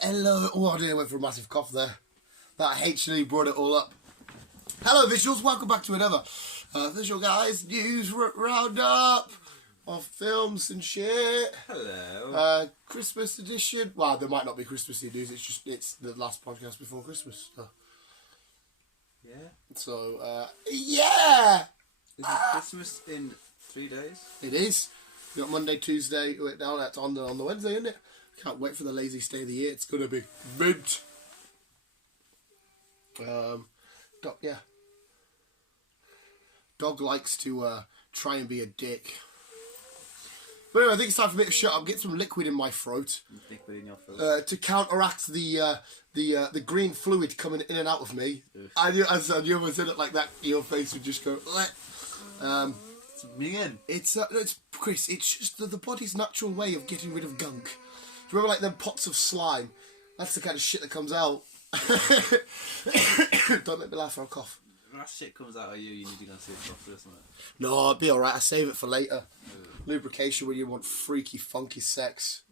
Hello. Oh, I went for a massive cough there. That actually brought it all up. Hello, visuals. Welcome back to another Visual Guys news roundup of films and shit. Hello. Christmas edition. Well, there might not be Christmassy news. It's the last podcast before Christmas. So. Yeah. So yeah. Is it Christmas in 3 days? It is. You got Monday, Tuesday. Wait, now that's on the Wednesday, isn't it? Can't wait for the laziest day of the year. It's gonna be mint. Yeah. Dog likes to try and be a dick. But anyway, I think it's time for me to shut up, get some liquid in my throat. Liquid in your throat. To counteract the green fluid coming in and out of me. I knew as you ever said it like that, your face would just go. It's minging. It's Chris. It's just the body's natural way of getting rid of gunk. Do you remember like them pots of slime? That's the kind of shit that comes out. Don't make me laugh or I'll cough. When that shit comes out of you, you need to go and see a doctor or something. No, it'll be alright. I save it for later. Lubrication when you want freaky, funky sex.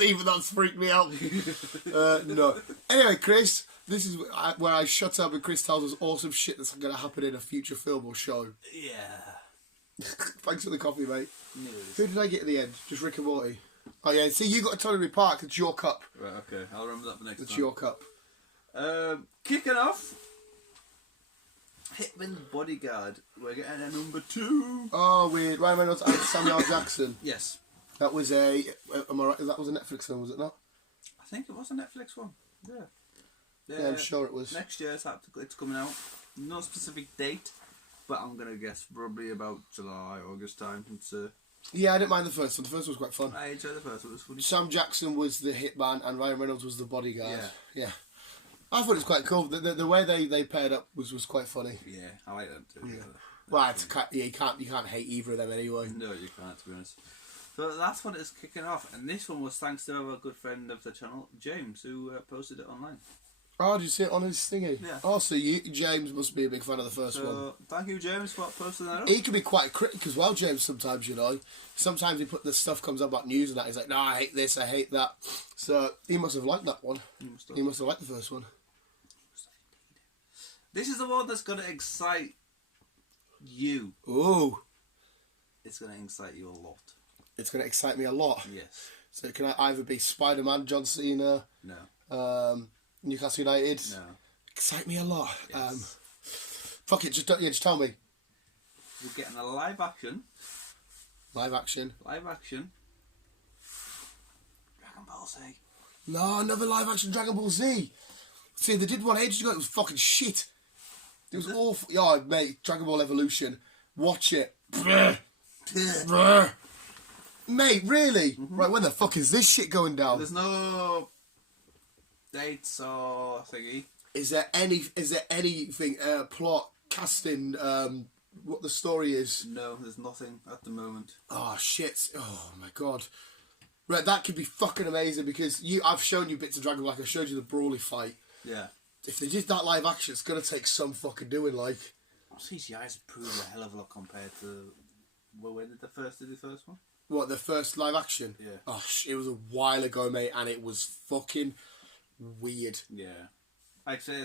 Even that's freaked me out. No. Anyway, Chris, this is where I shut up and Chris tells us awesome shit that's going to happen in a future film or show. Yeah. Thanks for the coffee, mate. News. Who did I get at the end? Just Rick and Morty. Oh yeah, see, you got a Tony Park. It's your cup. Right, okay. I'll remember that for next time. It's your cup. Kicking off. Hitman's Bodyguard. We're getting a number 2. Oh, weird. Ryan Reynolds and Samuel Jackson. Yes. That was am I right? That was a Netflix film, was it not? I think it was a Netflix one. Yeah. Yeah, I'm sure it was. Next year it's coming out. No specific date, but I'm going to guess probably about July, August time. It's Yeah, I didn't mind the first one. The first one was quite fun. I enjoyed the first one. It was funny. Sam Jackson was the hitman and Ryan Reynolds was the bodyguard. Yeah. I thought it was quite cool. The way they paired up was quite funny. Yeah, I like them too. Yeah. Well, you can't hate either of them anyway. No, you can't, to be honest. So that's what is kicking off, and this one was thanks to our good friend of the channel, James, who posted it online. Oh, did you see it on his thingy? Yeah. Oh, so James must be a big fan of the first one. So thank you, James, for posting that up. He can be quite critic as well, James, sometimes, you know. Sometimes he put the stuff comes up about news and that. He's like, no, I hate this, I hate that. So he must have liked that one. He must have liked the first one. This is the one that's going to excite you. Oh. It's going to excite you a lot. It's going to excite me a lot. Yes. So can I either be Spider-Man, John Cena, No. Newcastle United? No. Excite me a lot. Yes. Fuck it, just tell me. We're getting a live action. Live action. Dragon Ball Z. No, another live action Dragon Ball Z. See, they did one ages ago. It was fucking shit. It was awful. Yeah, mate, Dragon Ball Evolution. Watch it. Mate, really? Mm-hmm. Right, when the fuck is this shit going down? There's no dates or thingy. Is there anything, plot, casting, what the story is? No, there's nothing at the moment. Oh, shit. Oh, my God. Right, that could be fucking amazing because I've shown you bits of Dragon Ball, like I showed you the Brawly fight. Yeah. If they did that live action, it's going to take some fucking doing, like. CGI's improved a hell of a lot compared to when did the first one? What, the first live action? Yeah. Oh, it was a while ago, mate, and it was fucking weird. Yeah. Like I say,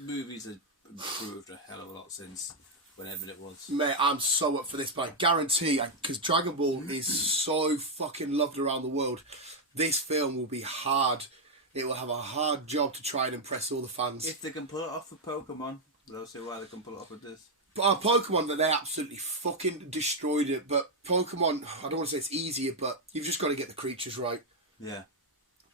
movies have improved a hell of a lot since whenever it was. Mate, I'm so up for this, but I guarantee, because Dragon Ball is so fucking loved around the world, this film will be hard. It will have a hard job to try and impress all the fans. If they can pull it off with Pokemon, they'll see why they can pull it off with this. But Pokemon, they absolutely fucking destroyed it. But Pokemon, I don't want to say it's easier, but you've just got to get the creatures right. Yeah.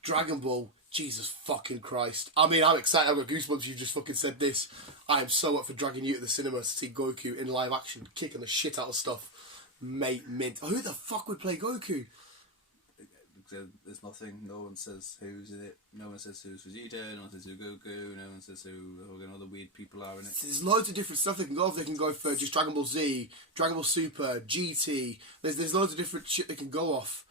Dragon Ball, Jesus fucking Christ. I mean, I'm excited. I've got goosebumps. You've just fucking said this. I am so up for dragging you to the cinema to see Goku in live action, kicking the shit out of stuff. Mate, mint. Oh, who the fuck would play Goku? There's nothing. No one says who's in it. No one says who's Vegeta. No one says who Goku. No one says who all the weird people are in it. There's loads of different stuff they can go for. They can go for just Dragon Ball Z, Dragon Ball Super, GT. There's loads of different shit they can go off.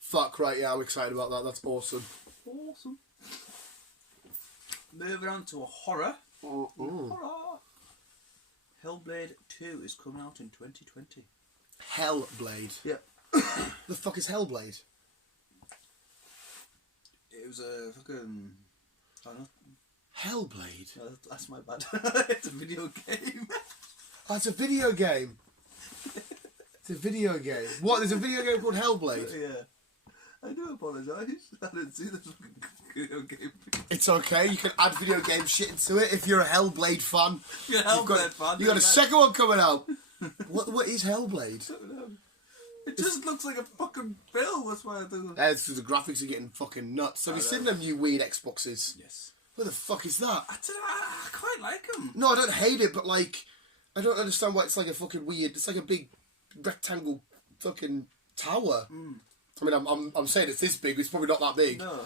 Fuck right, yeah, I'm excited about that. That's awesome. Awesome. Moving on to a horror. Horror. Hellblade 2 is coming out in 2020. Hellblade. Yeah. The fuck is Hellblade? It was a fucking... I don't know. Hellblade? No, that's my bad. It's a video game. Oh, it's a video game. It's a video game. What? There's a video game called Hellblade? Yeah. I do apologise. I didn't see this fucking video game. It's okay. You can add video game shit into it if you're a Hellblade fan. You're a Hellblade fan. You got a second one coming out. What is Hellblade? I don't know. It just looks like a fucking film. That's why I do. It's the graphics are getting fucking nuts. Have you seen them new weird Xboxes? Yes. What the fuck is that? I don't know. I quite like them. No, I don't hate it, but like, I don't understand why it's like a fucking weird. It's like a big rectangle fucking tower. Mm. I mean, I'm saying it's this big. It's probably not that big. No,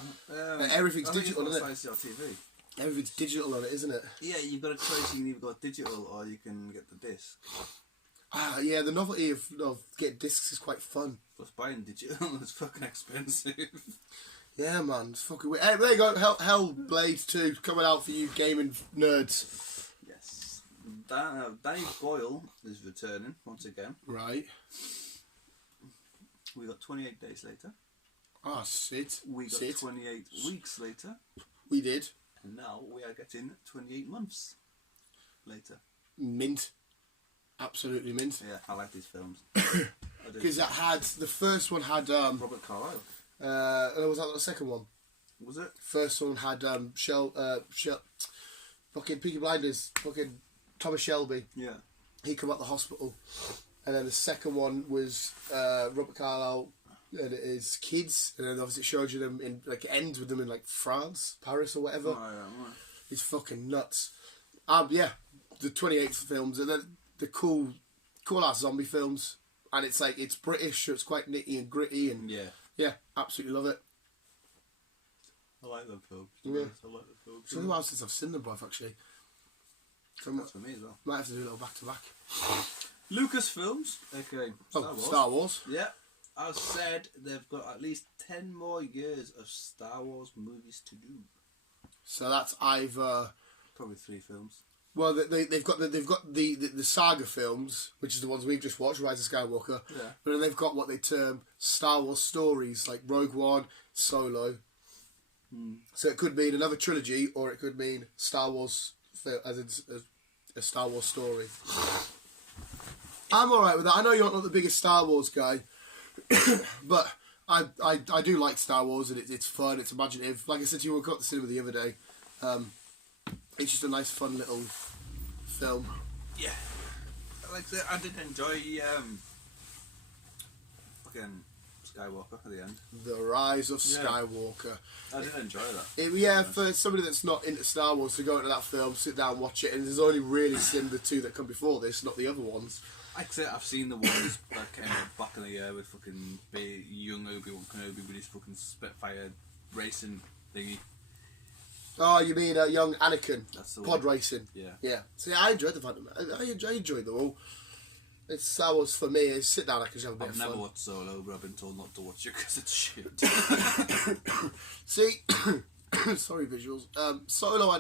everything's digital, isn't it? Size your TV. Everything's digital on it, isn't it? Yeah, you've got a choice. You can either go digital or you can get the disc. Ah, yeah. The novelty of getting discs is quite fun. Plus, buying digital is fucking expensive. Yeah, man, it's fucking weird. Hey, there you go. Hellblade 2 coming out for you gaming nerds. Yes. Danny Boyle is returning once again. Right. We got 28 days later. Ah, sit. We got 28 weeks later. We did. And now we are getting 28 months later. Mint. Absolutely mint. Yeah, I like these films. Because that had, the first one had... Robert Carlyle. Was that the second one? Was it? First one had fucking Peaky Blinders, fucking Thomas Shelby. Yeah. He come out the hospital. And then the second one was Robert Carlyle and his kids, and then obviously it showed you them in, like, it ends with them in, like, France, Paris or whatever. Oh, yeah, right. It's fucking nuts. Yeah, the 28 films, and then the cool ass zombie films, and it's like, it's British, so it's quite nitty and gritty, and yeah, absolutely love it. I like them films. Yeah. I like the films. It's been a while since I've seen them, bruv, actually. So that's for me as well. Might have to do a little back to back. Lucasfilms, aka Star Wars. Yeah, I've said they've got at least 10 more years of Star Wars movies to do. So that's either probably 3 films. Well, they've got the saga films, which is the ones we've just watched, Rise of Skywalker. Yeah. But then they've got what they term Star Wars stories, like Rogue One, Solo. So it could mean another trilogy, or it could mean Star Wars, as in a Star Wars story. I'm alright with that. I know you're not the biggest Star Wars guy, but I do like Star Wars, and it's fun, it's imaginative. Like I said to you, we got to the cinema the other day. It's just a nice, fun little film. Yeah. Like I said, I did enjoy fucking Skywalker at the end. The Rise of Skywalker. I did enjoy that. For somebody that's not into Star Wars to go into that film, sit down, watch it, and there's only really seen the 2 that come before this, not the other ones. Like I said, I've seen the ones that came out back in the year with fucking young Obi-Wan Kenobi with his fucking Spitfire racing thingy. Oh, you mean young Anakin? That's the pod one. racing. Yeah. Yeah. See, I enjoyed the Phantom. I enjoyed them all. It's Star Wars for me. Is sit down, I can have a bit of fun. I've never watched Solo, but I've been told not to watch it because it's shit. See, sorry visuals. Solo, I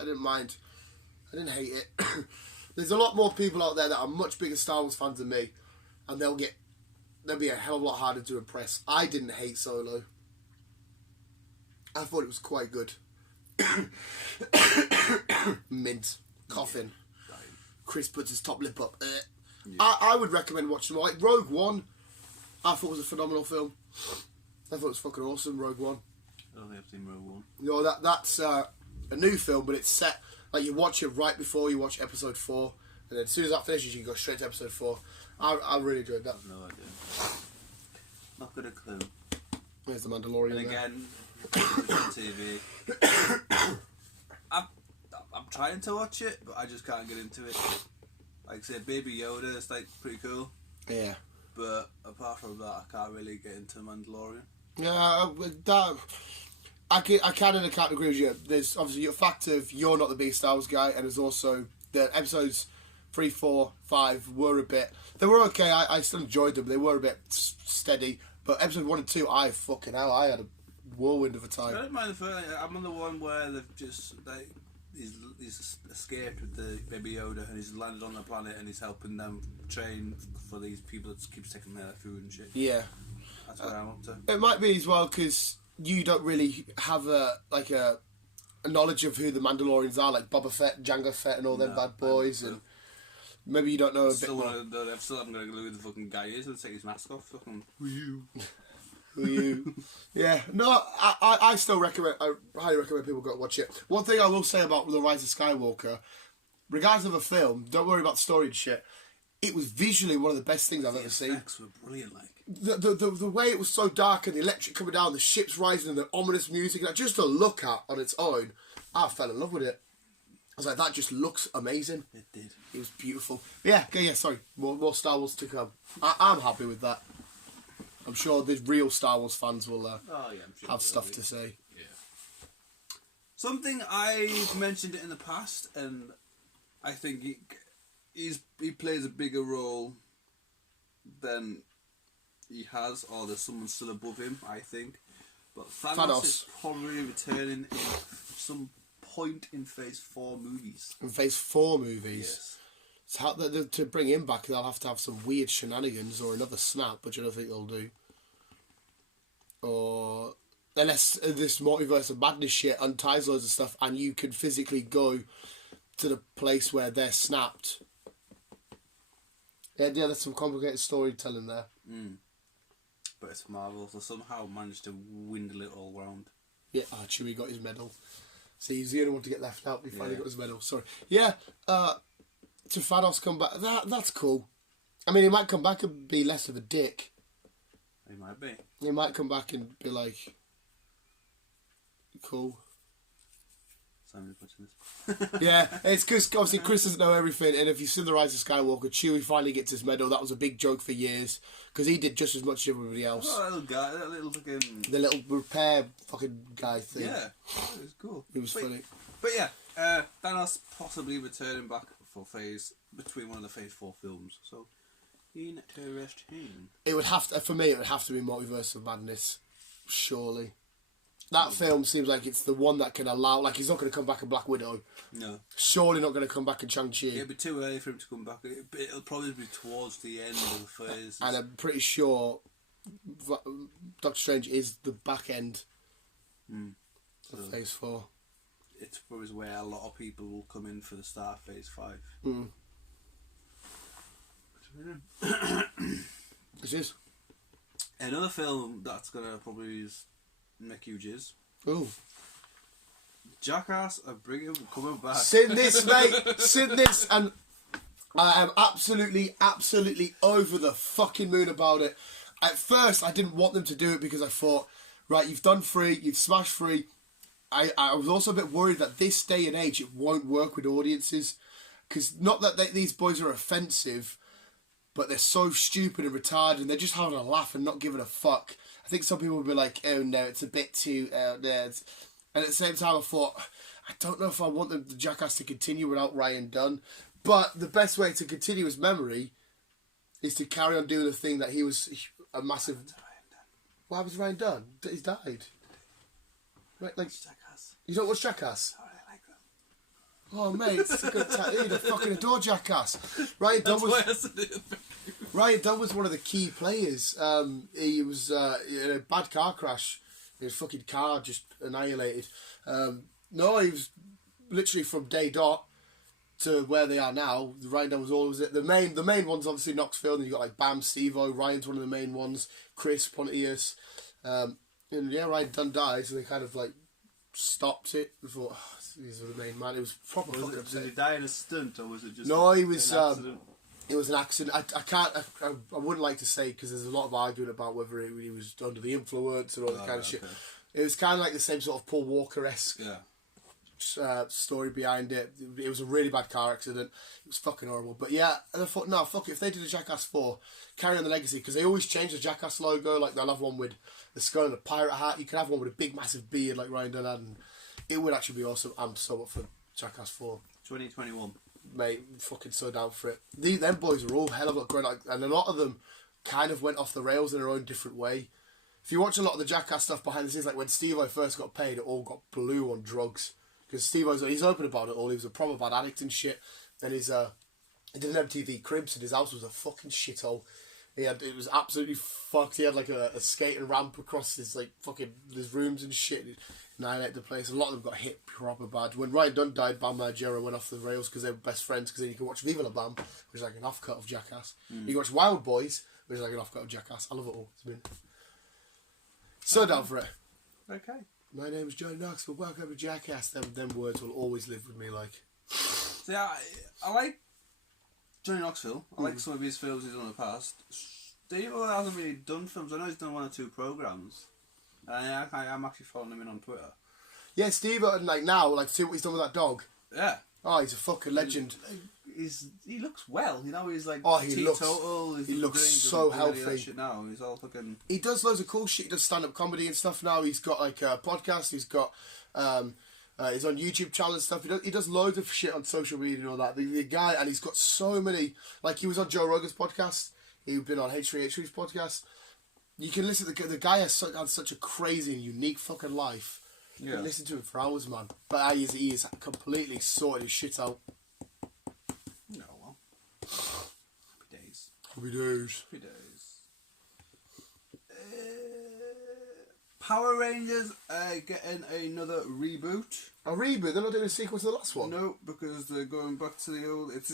didn't mind. I didn't hate it. There's a lot more people out there that are much bigger Star Wars fans than me, and they'll be a hell of a lot harder to impress. I didn't hate Solo. I thought it was quite good. Mint. Coughing. Chris puts his top lip up. I would recommend watching them. Like Rogue One, I thought was a phenomenal film. I thought it was fucking awesome, Rogue One. I don't think I've seen Rogue One. You know, that's a new film, but it's set, like you watch it right before you watch episode 4, and then as soon as that finishes, you can go straight to episode 4. I really enjoyed that. No idea. Not got a clue. There's the Mandalorian. And again, TV. I'm trying to watch it, but I just can't get into it. Like I said, Baby Yoda is like pretty cool. Yeah. But apart from that, I can't really get into Mandalorian. Yeah, I can and I can't agree with you. There's obviously a fact of you're not the biggest Star Wars guy, and there's also the episodes 3, 4, 5 were a bit. They were okay. I still enjoyed them. They were a bit steady. But episode 1 and 2, I had a whirlwind of a time. I don't mind the first. I'm on the one where they've just like he's escaped with the Baby Yoda and he's landed on the planet and he's helping them train for these people that keeps taking their food and shit. Yeah. That's what I'm up to. It might be as well because you don't really have a knowledge of who the Mandalorians are, like Boba Fett, Jango Fett, and all them bad boys, and maybe you don't know a bit more. I still haven't got a clue who the fucking guy is and take his mask off. Fucking who you? Who you? Yeah, no, I still recommend. I highly recommend people go watch it. One thing I will say about The Rise of Skywalker, regardless of the film, don't worry about the story and shit. It was visually one of the best things I've ever seen. The effects were brilliant, like. The way it was so dark and the electric coming down, the ships rising and the ominous music, like, just to look at on its own, I fell in love with it. I was like, that just looks amazing. It did. It was beautiful. Yeah, sorry, more Star Wars to come. I'm happy with that. I'm sure the real Star Wars fans will have stuff to say. Yeah. Something I've mentioned in the past, and I think he plays a bigger role than he has, or there's someone still above him, I think. But Thanos is probably returning in some point in Phase 4 movies. In Phase 4 movies? Yes. So to bring him back, they'll have to have some weird shenanigans or another snap, which I don't think they'll do. Or unless this multiverse of madness shit unties loads of stuff and you can physically go to the place where they're snapped. Yeah, there's some complicated storytelling there. But it's Marvel, so somehow managed to windle it all round. Yeah, Chewie got his medal. See, he's the only one to get left out. He finally got his medal. Sorry. Yeah, to Thanos come back, that's cool. I mean, he might come back and be less of a dick. He might be. He might come back and be like, cool. Simon's watching this. Yeah, it's because obviously Chris doesn't know everything, and if you've seen The Rise of Skywalker, Chewie finally gets his medal. That was a big joke for years, because he did just as much as everybody else. Oh, that little guy, that little fucking... The little repair fucking guy thing. Yeah, it was cool. It was funny. But yeah, Thanos possibly returning back for between one of the Phase 4 films, so interesting. It would have to, for me, it would have to be Multiverse of Madness, surely. That film seems like it's the one that can allow... Like, he's not going to come back in Black Widow. No. Surely not going to come back in Shang-Chi. It'd be too early for him to come back. It'll probably be towards the end of the phase. And I'm pretty sure Doctor Strange is the back end of Phase 4. It's probably where a lot of people will come in for the start of Phase 5. This is. Another film that's going to probably... make you jizz. Ooh. Jackass are coming back. Sing this, mate. Sing this, and I am absolutely over the fucking moon about it. At first, I didn't want them to do it because I thought, right, you've done 3, you've smashed 3. I was also a bit worried that this day and age it won't work with audiences, because not that these boys are offensive, but they're so stupid and retarded, and they're just having a laugh and not giving a fuck. I think some people will be like, oh no, it's a bit too and at the same time I thought, I don't know if I want the Jackass to continue without Ryan Dunn, but the best way to continue his memory is to carry on doing the thing that he was a massive... What happened to Ryan Dunn? He's died. Right, like, Jackass. You don't watch Jackass? Oh, I like them. Oh mate, it's a good tattoo. I fucking adore Jackass. Ryan Dunn was one of the key players. He was in a bad car crash. His fucking car just annihilated. No, he was literally from day dot to where they are now. Ryan Dunn was always it. The main ones obviously Knoxville, and you got like Bam, Steve-O, Ryan's one of the main ones. Chris Pontius, and yeah, Ryan Dunn died, so they kind of like stopped it. I thought, oh, these are the main man. It was proper. Did he die in a stunt, or was it just? No, he was. An accident? It was an accident. I wouldn't like to say, because there's a lot of arguing about whether he was under the influence and all that kind of shit. It was kind of like the same sort of Paul Walker-esque story behind it. It was a really bad car accident. It was fucking horrible. But yeah, and I thought, no, fuck it. If they did a Jackass 4, carry on the legacy, because they always change the Jackass logo. Like, they'll have one with the skull and a pirate hat. You could have one with a big, massive beard like Ryan Dunn had, and it would actually be awesome. I'm so up for Jackass 4. 2021. Mate, fucking so down for it. Them boys are all hell of a lot great, and a lot of them kind of went off the rails in their own different way. If you watch a lot of the Jackass stuff behind the scenes, like when Steve-O first got paid, it all got blue on drugs. Because he's open about it all. He was a proper bad addict and shit. And he did an MTV Cribs, and his house was a fucking shithole. It was absolutely fucked. He had like a skating ramp across his his rooms and shit. It annihilated the place. A lot of them got hit proper bad. When Ryan Dunn died, Bam Margera went off the rails because they were best friends. Because then you can watch Viva La Bam, which is like an offcut of Jackass. You can watch Wild Boys, which is like an offcut of Jackass. I love it all. It's been so down for it. Okay. My name is Johnny Knoxville. Welcome to Jackass. Them words will always live with me. Like, so yeah, I like Johnny Knoxville. I like some of his films he's done in the past. Steve hasn't really done films. I know he's done 1 or 2 programs. And I'm actually following him in on Twitter. yeah, Steve, now, see what he's done with that dog. Yeah. Oh, he's a fucking legend. He looks well. You know, he's like he teetotal. he looks so healthy. That shit now. He's all fucking. He does loads of cool shit. He does stand-up comedy and stuff now. He's got like a podcast. He's got he's on YouTube channel and stuff. He does loads of shit on social media and all that. The guy, and he's got so many. Like, he was on Joe Rogan's podcast. He's been on H3H3's podcast. You can listen to the guy had such a crazy and unique fucking life. You can listen to him for hours, man. But he is completely sorted his shit out. No, well. Happy days. Happy days. Happy days. Power Rangers are getting another reboot. A reboot? They're not doing a sequel to the last one? No, because they're going back to the old. It's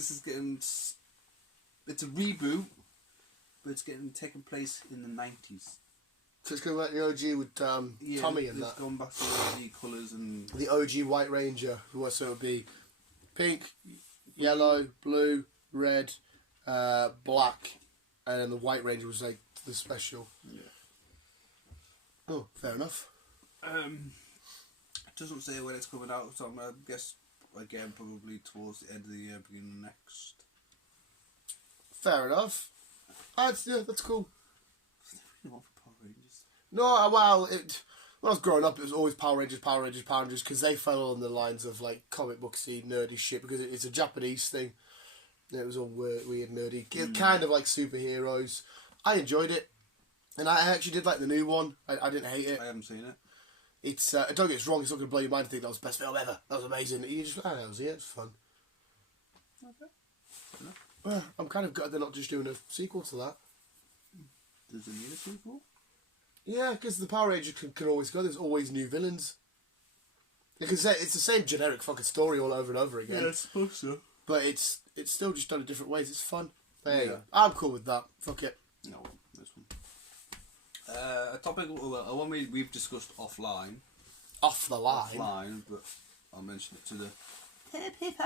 a reboot, but it's getting place in the 90s. So it's going to be like the OG with Tommy and that. It's gone back to the OG colours and... The OG White Ranger, so it would be pink, yellow, blue, red, black, and then the White Ranger was like the special. Yeah. Oh, fair enough. It doesn't say when it's coming out, so I guess again probably towards the end of the year, beginning next. Fair enough. That's cool. I want for Power Rangers. No, well, when I was growing up, it was always Power Rangers, Power Rangers, Power Rangers, because they fell on the lines of like comic booksy, nerdy shit, because it's a Japanese thing. It was all weird, nerdy, kind of like superheroes. I enjoyed it, and I actually did like the new one. I didn't hate it. I haven't seen it. It's don't get us wrong, it's not going to blow your mind to think that was the best film ever. That was amazing. You just, I don't know, it was fun. Okay. Well, I'm kind of gutted they're not just doing a sequel to that. Does it need a sequel? Yeah, because the Power Rangers can always go. There's always new villains. You can say it's the same generic fucking story all over and over again. Yeah, I suppose so. But it's still just done in different ways. It's fun. There you Yeah. go. I'm cool with that. Fuck it. No, this one. A topic, one we've discussed offline. Off the line. Offline, but I'll mention it to the people.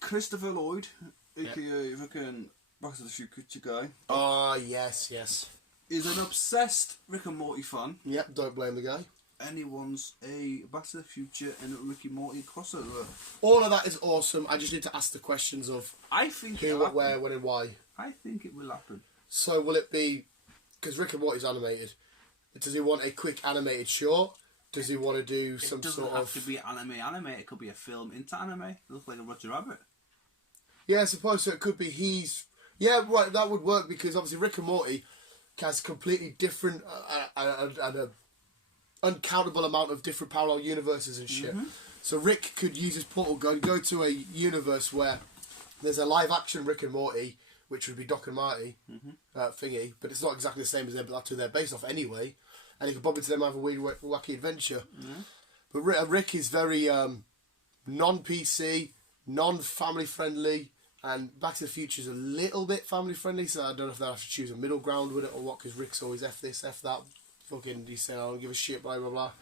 Christopher Lloyd, aka fucking Back to the Future guy. Oh, yes. Is an obsessed Rick and Morty fan. Yep, don't blame the guy. And he wants a Back to the Future and a Rick and Morty crossover. All of that is awesome. I just need to ask the questions of I think who, what, where, when and why. I think it will happen. So will it be... Because Rick and Morty's animated. Does he want a quick animated short? Does he want to do some sort of... It doesn't have to be anime. It could be a film into anime. It looks like a Roger Rabbit. Yeah, I suppose so. It could be he's... Yeah, right, that would work because obviously Rick and Morty has completely different and an uncountable amount of different parallel universes and shit. Mm-hmm. So Rick could use his portal gun, go to a universe where there's a live action Rick and Morty, which would be Doc and Marty thingy, but it's not exactly the same as them, but that's who they're based off anyway. And he could bump into them and have a weird, wacky adventure. Mm-hmm. But Rick is very non-PC, non-family friendly. And Back to the Future is a little bit family friendly, so I don't know if they'll have to choose a middle ground with it or what, because Rick's always F this, F that. Fucking, he's saying, I don't give a shit, blah, blah, blah.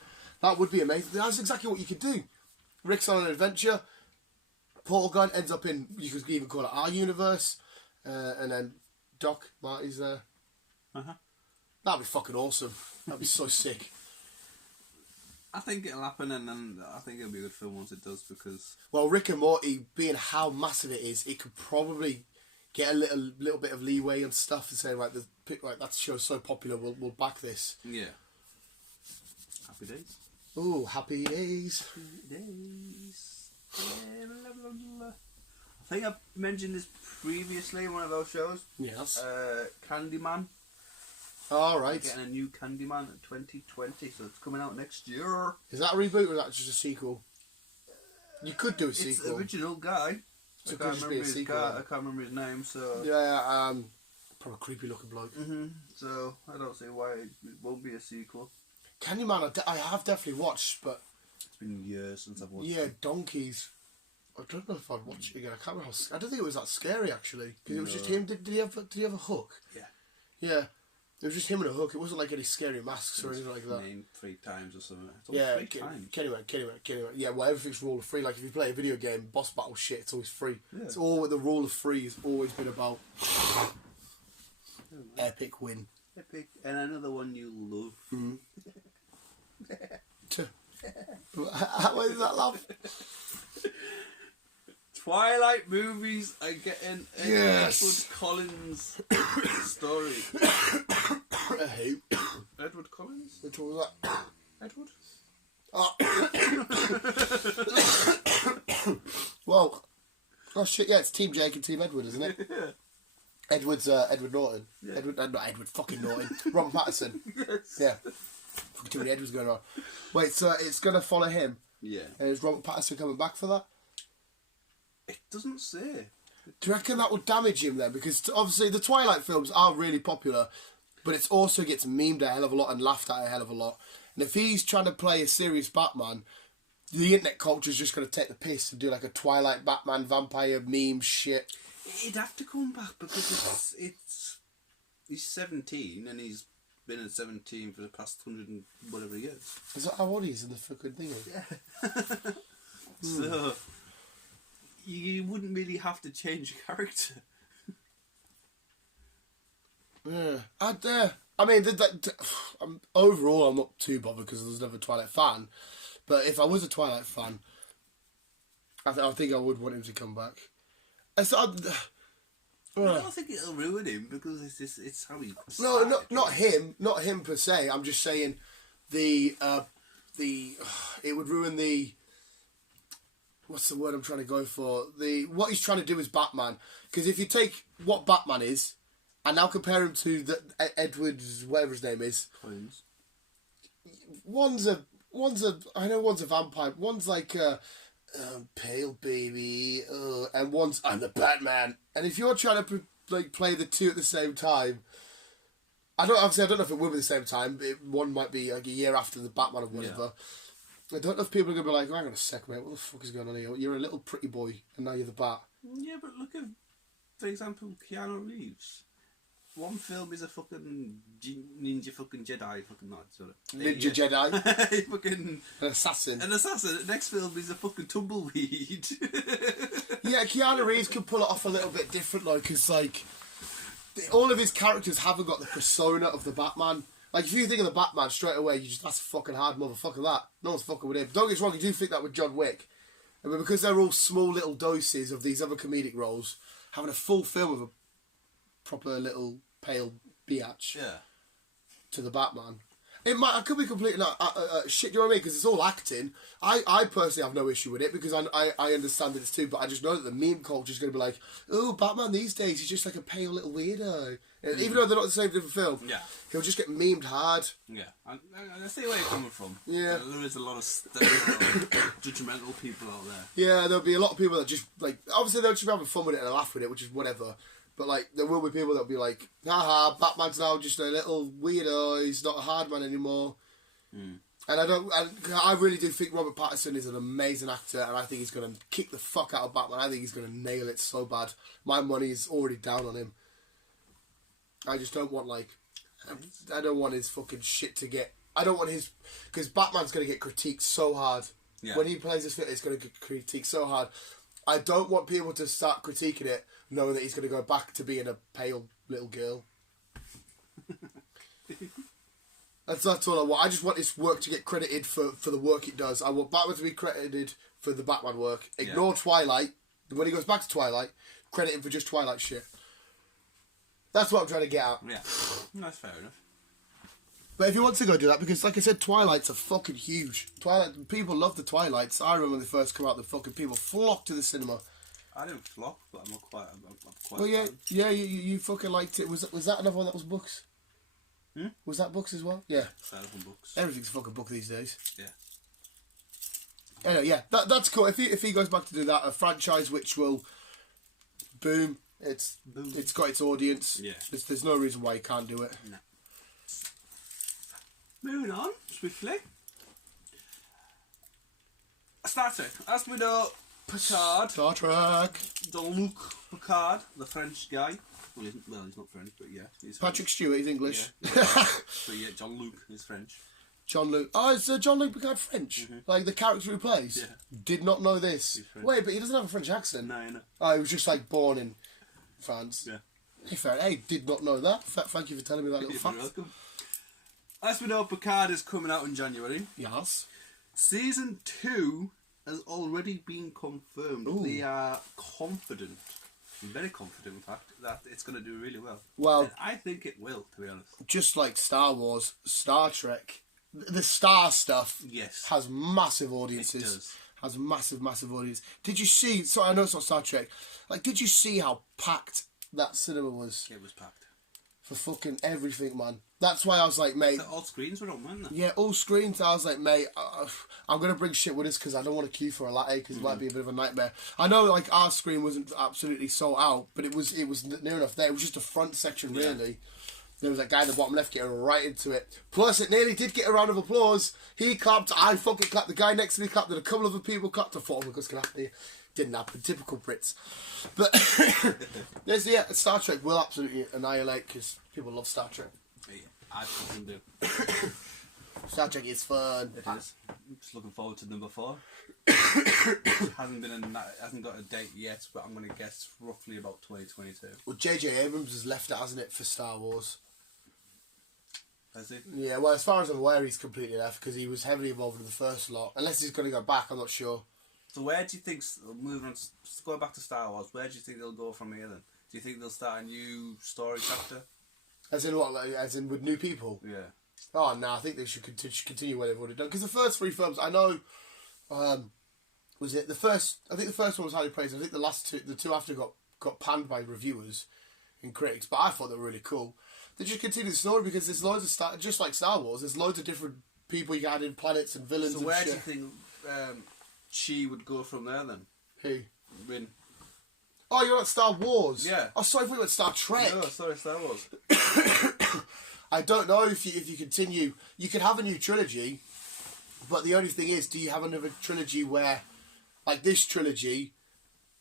That would be amazing. That's exactly what you could do. Rick's on an adventure, portal gun ends up in, you could even call it our universe, and then Doc, Marty's there. That'd be fucking awesome. That'd be so sick. I think it'll happen, and I think it'll be a good film once it does, because... Well, Rick and Morty, being how massive it is, it could probably get a little bit of leeway and stuff and say, right, that show's so popular, we'll back this. Yeah. Happy days. Ooh, happy days. Happy days. Yeah, blah, blah, blah. I think I mentioned this previously in one of those shows. Yes. Candyman. All right. Getting a new Candyman in 2020, so it's coming out next year. Is that a reboot or is that just a sequel? You could do a sequel. It's original guy. So it could just be a sequel. I can't remember his name, so... Yeah, probably a creepy looking bloke. So, I don't see why it won't be a sequel. Candyman, I have definitely watched, but... It's been years since I've watched it. Yeah, donkeys. I don't know if I'd watch it again. I can't remember I don't think it was that scary, actually. Because it was just him. Did he have a hook? Yeah. Yeah. It was just him and a hook. It wasn't like any scary masks or anything like that. Named 3 times or something. Yeah, 3 times. Candyman. Yeah, well, everything's rule of 3. Like, if you play a video game, boss battle shit, it's always free. Yeah. It's all the rule of 3 has always been about epic win. Epic. And another one you love. Why is that laugh? Twilight movies are getting an Yes. Edward Collins story. Who? Edward Collins? Which one was that? Edward? Oh. Well, oh shit, yeah, it's Team Jake and Team Edward, isn't it? Yeah. Edward's Edward Norton. Yeah. Not Edward fucking Norton. Robert Pattinson. Yes. Yeah. Fucking too many Edwards going on. Wait, so it's going to follow him? Yeah. And is Robert Pattinson coming back for that? It doesn't say. Do you reckon that would damage him then? Because obviously the Twilight films are really popular, but it also gets memed a hell of a lot and laughed at a hell of a lot. And if he's trying to play a serious Batman, the internet culture's just going to take the piss and do like a Twilight Batman vampire meme shit. He'd have to come back because he's 17 and he's been at 17 for the past 100 and whatever years. Is that how old he is in the fucking thing? Yeah. So you wouldn't really have to change your character. Yeah, I mean, overall, I'm not too bothered because I was never a Twilight fan. But if I was a Twilight fan, I think I would want him to come back. I don't think it'll ruin him because it's how he. No, not him per se. I'm just saying it would ruin the. What's the word I'm trying to go for? What he's trying to do is Batman. Because if you take what Batman is, and now compare him to the Edward's whatever his name is, Twins. one's a vampire. One's like a pale baby, and one's I'm the Batman. And if you're trying to play the two at the same time, I don't know if it will be the same time. One might be like a year after the Batman or whatever. Yeah. I don't know if people are going to be like, oh, hang on a sec, mate, what the fuck is going on here? You're a little pretty boy, and now you're the Bat. Yeah, but look at, for example, Keanu Reeves. One film is a fucking ninja fucking Jedi, fucking not, sorry. Ninja Jedi? Fucking... An assassin. An assassin. The next film is a fucking tumbleweed. Yeah, Keanu Reeves can pull it off a little bit different, like, because, like, all of his characters haven't got the persona of the Batman. Like, if you think of the Batman straight away, that's a fucking hard motherfucker, that. No one's fucking with him. Don't get us wrong, you do think that with John Wick. But because they're all small little doses of these other comedic roles, having a full film of a proper little pale biatch to the Batman. I could be completely shit, do you know what I mean? Because it's all acting. I personally have no issue with it because I understand that it's too, but I just know that the meme culture is going to be like, oh, Batman these days, he's just like a pale little weirdo. Even though they're not the same different film, he'll just get memed hard. Yeah, I see where you're coming from. Yeah. There is a lot of judgmental people out there. Yeah, there'll be a lot of people that just, like, obviously they'll just be having fun with it and laugh with it, which is whatever. But, like, there will be people that'll be like, haha, Batman's now just a little weirdo, he's not a hard man anymore. And I really do think Robert Pattinson is an amazing actor, and I think he's going to kick the fuck out of Batman. I think he's going to nail it so bad. My money is already down on him. I just don't want, like, I don't want his fucking shit to get, I don't want his, because Batman's going to get critiqued so hard. Yeah. When he plays his fit, it's going to get critiqued so hard. I don't want people to start critiquing it knowing that he's going to go back to being a pale little girl. That's all I want. I just want this work to get credited for the work it does. I want Batman to be credited for the Batman work. Ignore Twilight. When he goes back to Twilight, credit him for just Twilight shit. That's what I'm trying to get at. Yeah, that's fair enough. But if you want to go do that, because like I said, Twilights are fucking huge. Twilight, people love the Twilights. I remember when they first come out, the fucking people flocked to the cinema. I didn't flock, but I'm quite. Well, yeah, you fucking liked it. Was that another one that was books? Was that books as well? Yeah. Aside from books. Everything's a fucking book these days. Yeah. Anyway, yeah, that's cool. If he goes back to do that, a franchise which will boom. It's got its audience. Yeah. There's no reason why you can't do it. No. Moving on swiftly. Star Trek. As we know, Picard. Star Trek. Jean-Luc Picard, the French guy. Well, he's not French, but yeah. He's Patrick Stewart, he's English. Yeah. But yeah, Jean-Luc is French. Jean-Luc. Oh, is Jean-Luc Picard French? Like the character who plays? Yeah. Did not know this. Wait, but he doesn't have a French accent. No, no. Oh, he was just like born in France. Yeah. Hey, fair. Hey, did not know that. Thank you for telling me that little You're fact. welcome. As we know, Picard is coming out in January. Yes. Season 2 has already been confirmed. Ooh. They are confident, very confident in fact, that it's going to do really well. Well, And I think it will, to be honest. just like Star Wars, Star Trek, the Star stuff Yes. has massive audiences. It does. Has massive audience. Did you see? So I know it's not Star Trek. Like, did you see how packed that cinema was It was packed. for fucking everything, man? That's why I was like, mate. So all screens were on, weren't they? Yeah, all screens. I was like, mate, I'm gonna bring shit with us because I don't want to queue for a latte because it might be a bit of a nightmare. I know, like our screen wasn't absolutely sold out, but it was near enough there. It was just a front section, really. There was that guy in the bottom left getting right into it. Plus, it nearly did get a round of applause. He clapped. I fucking clapped. The guy next to me clapped. And a couple of other people clapped. I thought, oh, what's going to happen here? Didn't happen. Typical Brits. But Star Trek will absolutely annihilate because people love Star Trek. Yeah, I fucking do. Star Trek is fun. It is. I'm just looking forward to number 4. hasn't got a date yet, but I'm going to guess roughly about 2022. Well, J.J. Abrams has left it, hasn't it, for Star Wars? Has he? Yeah, well, as far as I'm aware, he's completely left because he was heavily involved in the first lot. Unless he's going to go back, I'm not sure. So where do you think, moving on, going back to Star Wars, where do you think they'll go from here then? Do you think they'll start a new story chapter? As in what? Like, as in with new people? Yeah. Oh, no, I think they should continue what they've already done. Because the first 3 films, I know, was it the first? I think the first one was highly praised. I think the two after got panned by reviewers and critics, but I thought they were really cool. They just continue the story because there's loads of just like Star Wars. There's loads of different people you can add in, planets and villains. So and where shit. do you think she would go from there then? Who? Rin. Oh, you're at Star Wars. Yeah. Oh, sorry, I thought you were at Star Trek. No, sorry, Star Wars. I don't know if you continue. You could have a new trilogy, but the only thing is, do you have another trilogy where, like this trilogy,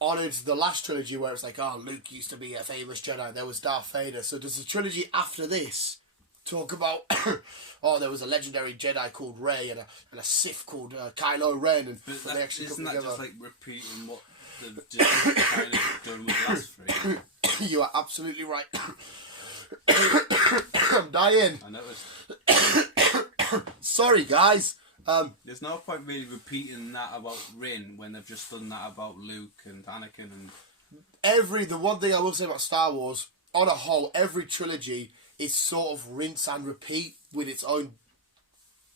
honoured the last trilogy where it's like, oh, Luke used to be a famous Jedi, there was Darth Vader. So does the trilogy after this talk about, oh, there was a legendary Jedi called Rey and a Sith called Kylo Ren, and they actually isn't got that together. just like repeating what they've just kind of done with the last 3? You are absolutely right. I'm dying. I noticed. Sorry, guys. There's no point really repeating that about Rin when they've just done that about Luke and Anakin and... The one thing I will say about Star Wars, on a whole, every trilogy is sort of rinse and repeat with its own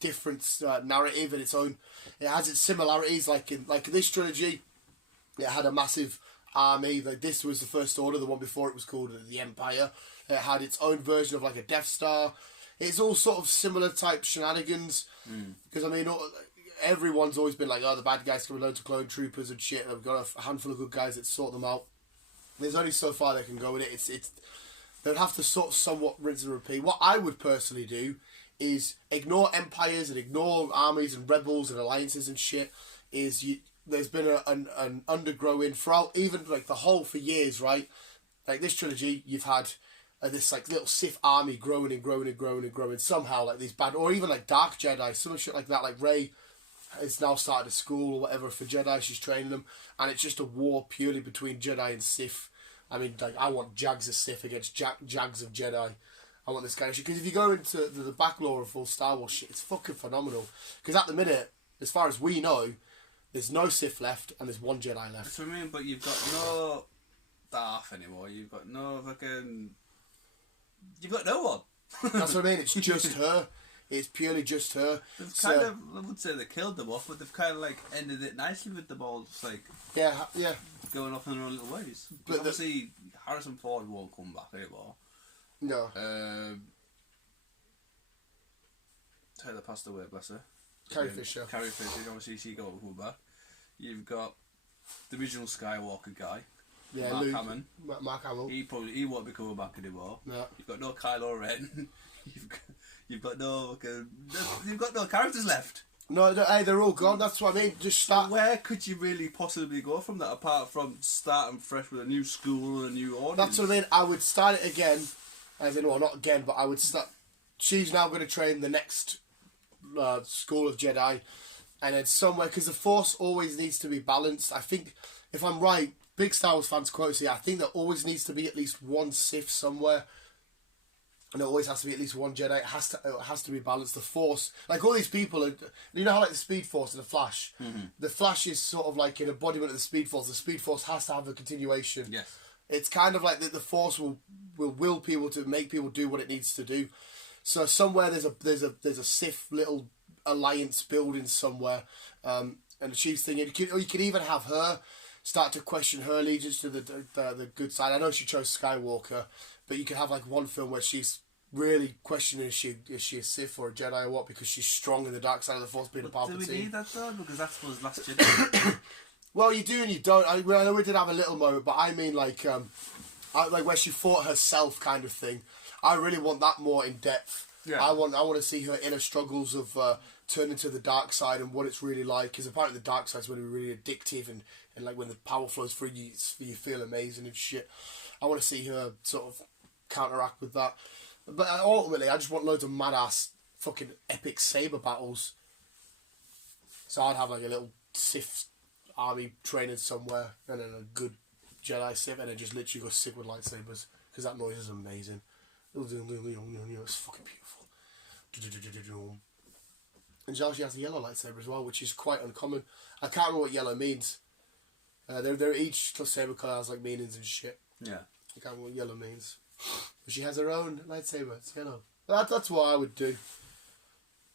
different narrative and its own... It has its similarities, like this trilogy, it had a massive army. Like this was the First Order, the one before it was called the Empire. It had its own version of like a Death Star. It's all sort of similar type shenanigans. Because I mean, everyone's always been like, oh, the bad guys can loads of clone troopers and shit. They've got a handful of good guys that sort them out. There's only so far they can go with it. It's they'd have to sort of somewhat rinse and repeat. What I would personally do is ignore empires and ignore armies and rebels and alliances and shit. There's been an undergrowing throughout even like the whole for years, right? Like this trilogy, you've had this like little Sith army growing and growing and growing and growing somehow, like these bad, or even like Dark Jedi, some shit like that. Like Rey has now started a school or whatever for Jedi. She's training them, and it's just a war purely between Jedi and Sith. I mean, like I want Jags of Sith against Jags of Jedi. I want this kind of shit because if you go into the back lore of full Star Wars shit, it's fucking phenomenal. Because at the minute, as far as we know, there's no Sith left and there's one Jedi left. That's what I mean, but you've got no Darth anymore. You've got no fucking... You've got no one. That's what I mean. It's just her. It's purely just her. They've kind of, I wouldn't say they killed them off, but they've kind of like ended it nicely with them all just like yeah. going off in their own little ways. But obviously, Harrison Ford won't come back anymore. No. Taylor passed away, bless her. Carrie Fisher. Carrie Fisher, obviously she got come back. You've got the original Skywalker guy. Yeah, Mark Luke, Hamill. Mark Hamill. He won't be coming back anymore. No. You've got no Kylo Ren. You've got no characters left. No, hey, they're all gone. That's what I mean. Just start. Where could you really possibly go from that, apart from starting fresh with a new school and a new audience? That's what I mean. I would start it again. As in, well, not again, but I would start. She's now going to train the next school of Jedi, and then somewhere, because the Force always needs to be balanced. I think, if I'm right, big Star Wars fans quote here, I think there always needs to be at least one Sith somewhere. And there always has to be at least one Jedi. It has to be balanced. The Force, like all these people, you know how like the Speed Force and the Flash. Mm-hmm. The Flash is sort of like an embodiment of the Speed Force. The Speed Force has to have a continuation. Yes. It's kind of like the Force will people to make people do what it needs to do. So somewhere there's a Sith little alliance building somewhere, and she's thinking, or you could even have her start to question her allegiance to the good side. I know she chose Skywalker, but you could have like one film where she's really questioning is she a Sith or a Jedi or what, because she's strong in the dark side of the Force, being a Palpatine. Do we need that though? Because that's was Last Jedi. Well, you do and you don't. I know we did have a little moment, but I mean like where she fought herself kind of thing. I really want that more in depth. Yeah. I want to see her inner struggles of turning to the dark side and what it's really like. Because apparently the dark side's when it's really addictive and like when the power flows through you, you feel amazing and shit. I want to see her sort of counteract with that. But ultimately, I just want loads of mad-ass fucking epic saber battles. So I'd have like a little Sith army training somewhere, and then a good Jedi Sith, and then just literally go sick with lightsabers, because that noise is amazing. It's fucking beautiful. And she has a yellow lightsaber as well, which is quite uncommon. I can't remember what yellow means. They're each saber colour has like meanings and shit. Yeah. I can't remember what yellow means. But she has her own lightsaber. It's yellow. That's what I would do.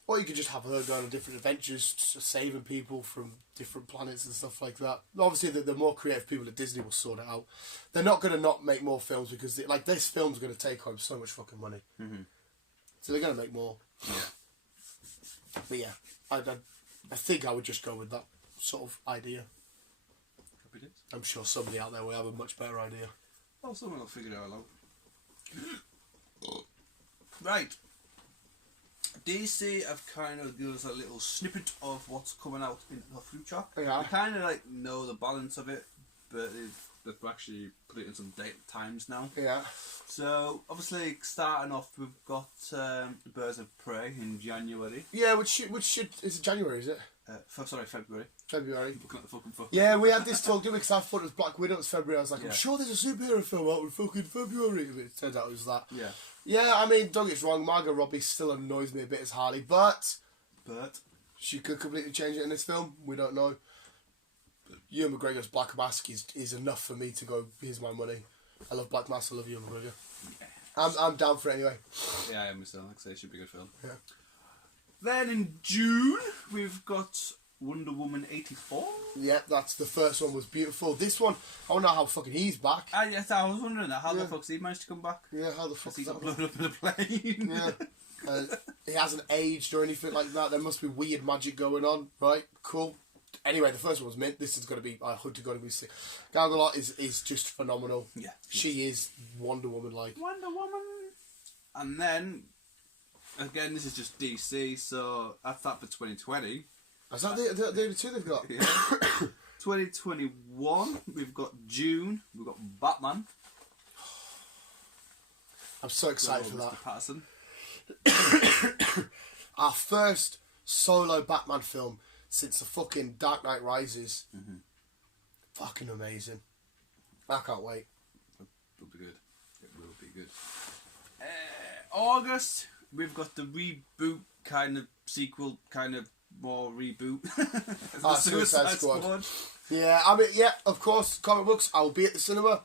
Or you could just have her go on different adventures, saving people from different planets and stuff like that. Obviously, the more creative people at Disney will sort it out. They're not going to not make more films, because this film's going to take home so much fucking money. Mm-hmm. So they're going to make more. Yeah. But yeah, I think I would just go with that sort of idea. Happy days. I'm sure somebody out there will have a much better idea. Oh, someone will figure it out along. Right. DC have kind of given us a little snippet of what's coming out in the future. Yeah. We kind of like know the balance of it, but they've actually put it in some times now. Yeah. So obviously, starting off, we've got Birds of Prey in January. Yeah, which should is it January? Is it? February. February. Looking at the fucking fuck. Yeah, we had this talk, didn't we? Because I thought it was Black Widow. It was February. I was like, yeah. I'm sure there's a superhero film out in fucking February. But it turns out it was that. Yeah. Yeah, I mean, don't get me wrong. Margot Robbie still annoys me a bit as Harley, but she could completely change it in this film. We don't know. Ewan McGregor's Black Mask is enough for me to go, here's my money. I love Black Mask. I love Ewan McGregor. Yeah. I'm down for it anyway. Yeah, I am still. Like I say, it should be a good film. Yeah. Then in June, we've got Wonder Woman 84. Yeah, that's the first one was beautiful. This one, I don't know how fucking he's back. Yes, I was wondering that. How the fuck's he managed to come back? Yeah, how the fuck he got blown up in a plane? Yeah. He hasn't aged or anything like that. There must be weird magic going on, right? Cool. Anyway, the first one was mint. This is going to be, I hope it's going to be sick. Gal Gadot is just phenomenal. Yeah. She is Wonder Woman-like. Wonder Woman. And then, again, this is just DC, so that's that for 2020. Is that the two they've got? Yeah. 2021, we've got June, we've got Batman. I'm so excited for Mr. that. Patterson. Our first solo Batman film since the fucking Dark Knight Rises. Mm-hmm. Fucking amazing. I can't wait. It'll be good. It will be good. August, we've got the reboot kind of sequel, kind of more reboot. The Suicide Squad. Yeah, I mean, yeah, of course, comic books. I'll be at the cinema.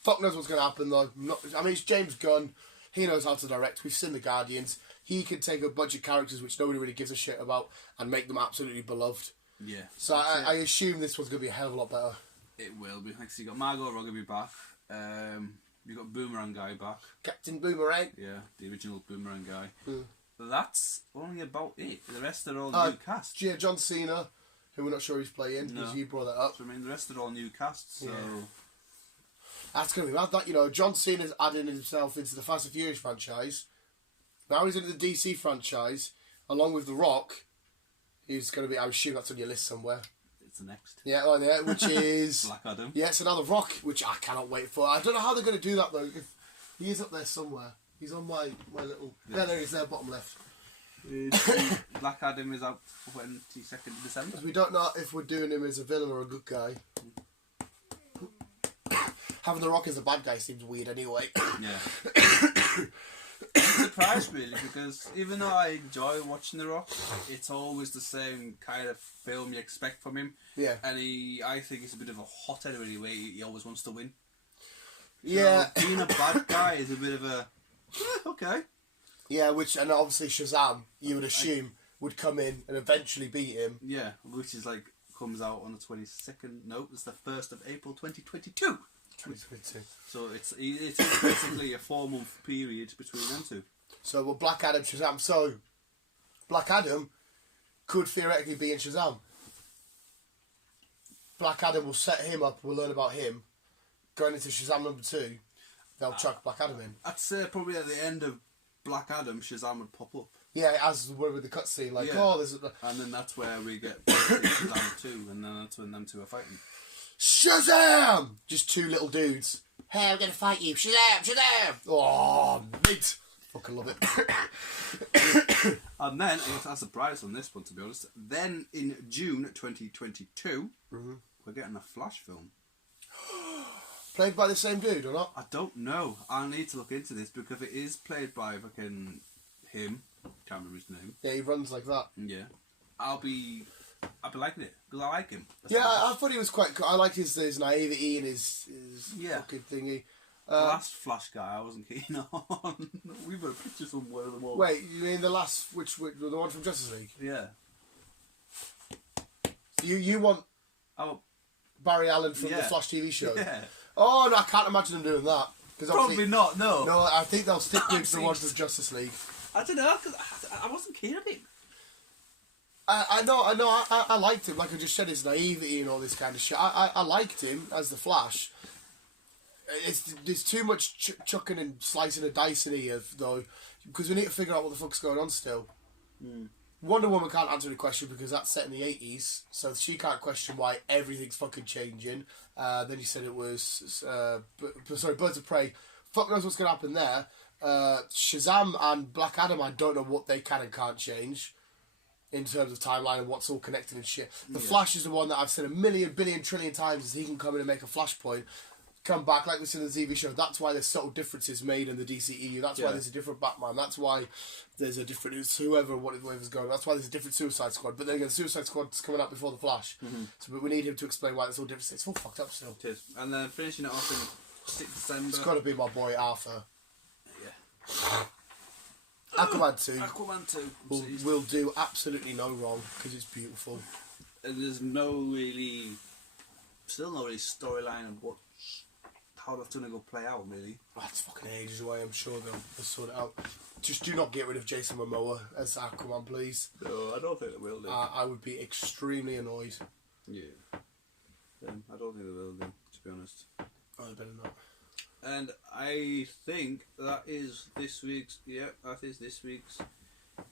Fuck knows what's going to happen though. I mean, it's James Gunn. He knows how to direct. We've seen The Guardians. He can take a bunch of characters which nobody really gives a shit about and make them absolutely beloved. Yeah. So I assume this one's going to be a hell of a lot better. It will be. Like, so you got Margot Robbie back. You got Boomerang guy back. Captain Boomerang. Yeah, the original Boomerang guy. that's only about it. The rest are all new casts. Yeah, John Cena, who we're not sure who's playing, because you brought that up. So, I mean, the rest are all new casts, so... Yeah. That's going to be mad. That, you know, John Cena's adding himself into the Fast and Furious franchise. Now he's into the DC franchise, along with The Rock. He's going to be, I assume that's on your list somewhere. It's the next. Yeah, oh, yeah, which is... Black Adam. Yeah, it's another Rock, which I cannot wait for. I don't know how they're going to do that, though. He is up there somewhere. He's on my little... Yeah, there he is, there, bottom left. Black Adam is out 22nd of December. We don't know if we're doing him as a villain or a good guy. Having The Rock as a bad guy seems weird anyway. Yeah. I'm surprised really, because even though I enjoy watching The Rock, it's always the same kind of film you expect from him. Yeah. And I think he's a bit of a hothead anyway. He always wants to win. Yeah. So being a bad guy is a bit of a okay. Yeah, and obviously Shazam, you would assume, would come in and eventually beat him. Yeah, which is like comes out on the 22nd. No, it's the 1st of April 2022. 2022. So it's basically a 4-month period between them two. So well, Black Adam, Shazam. So Black Adam could theoretically be in Shazam. Black Adam will set him up. We'll learn about him. Going into Shazam number 2, they'll chuck Black Adam in. I'd say probably at the end of Black Adam, Shazam would pop up. Yeah, as with the cutscene, like there's. And then that's where we get Shazam 2, and then that's when them two are fighting. Shazam! Just two little dudes. Hey, I'm gonna fight you. Shazam! Shazam! Oh, mate. Fucking love it. And then, I was surprised on this one, to be honest. Then in June 2022, we're getting a Flash film. Played by the same dude or not? I don't know. I need to look into this because it is played by fucking him. Can't remember his name. Yeah, he runs like that. Yeah. I'll be liking it because I like him. Yeah, I thought he was quite cool. I liked his naivety and his fucking thingy. The last Flash guy I wasn't keen on. We've got a picture somewhere of them all. Wait, you mean the last, which the one from Justice League? Yeah. You want Barry Allen from the Flash TV show? Yeah. Oh, no, I can't imagine them doing that. Probably not, no. No, I think they'll stick with the one from Justice League. I don't know, because I wasn't keen on it. I know, I liked him. Like I just said, his naivety and all this kind of shit. I liked him as the Flash. There's too much chucking and slicing and dicing here, though, because we need to figure out what the fuck's going on still. Wonder Woman can't answer the question because that's set in the 80s, so she can't question why everything's fucking changing. Then you said it was... Birds of Prey. Fuck knows what's going to happen there. Shazam and Black Adam, I don't know what they can and can't change in terms of timeline and what's all connected and shit. The Flash is the one that I've said a million, billion, trillion times is he can come in and make a Flashpoint, come back like we see in the TV show. That's why there's subtle differences made in the DCEU. That's why there's a different Batman. That's why there's a different whoever's going. That's why there's a different Suicide Squad. But then again, Suicide Squad's coming out before the Flash. So, but we need him to explain why it's all different. It's all fucked up still. It is. And then finishing it off in 6th December. It's got to be my boy Arthur. Yeah. Aquaman 2. Aquaman 2. Will do absolutely no wrong because it's beautiful. And there's still no really storyline of how that's going to go play out, really. That's fucking ages away. I'm sure they'll sort it out. Just do not get rid of Jason Momoa as Aquaman, please. No, I don't think they will do. I would be extremely annoyed. Yeah. I don't think they will do, to be honest. Oh, they better not. And I think that is this week's... Yeah, that is this week's...